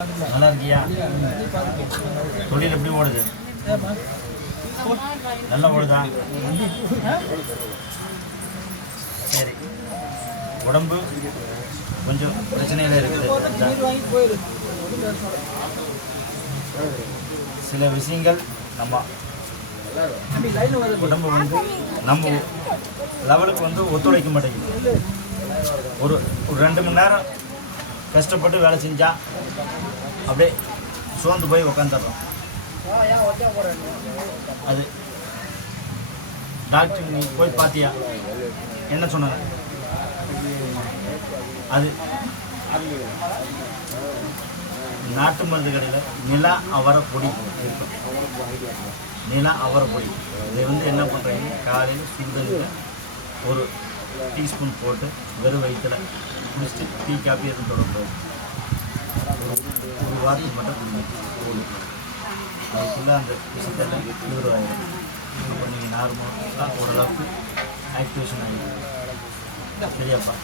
நல்லா இருக்கியா? தொழில் எப்படி ஓடுது? நல்லா ஓடுதா? சரி, உடம்பு கொஞ்சம் பிரச்சனையில் இருக்குது. சில விஷயங்கள் நம்ம உடம்பு வந்து நம்ம லெவலுக்கு வந்து ஒத்துழைக்க மாட்டேங்குது. ஒரு 2 மணி நேரம் கஷ்டப்பட்டு வேலை செஞ்சால் அப்படியே சோர்ந்து போய் உக்காந்துடுறோம். அது டாக்டர் நீ போய் பார்த்தியா? என்ன சொன்னாங்க? அது நாட்டு மருந்து கடையில் நிலா அவரை பொடி இருக்கும். நிலா அவரை பொடி இதை வந்து என்ன பண்ணுறீங்க, காலையில் சுடுதண்ணில் ஒரு டீஸ்பூன் போட்டு வெறும் வயிற்றில் குடிச்சிட்டு டீ காப்பி எதுவும் தொடர்போம். ஒரு வாரத்துக்கு மட்டும் குடிங்க. அதுக்குள்ளே அந்த விஷயத்தில் க்யூர் ஆகிடும். அப்போ நீங்கள் நார்மலாக ஓரளவுக்கு ஆக்டிவேஷன் ஆகிடும். சரியாப்பா?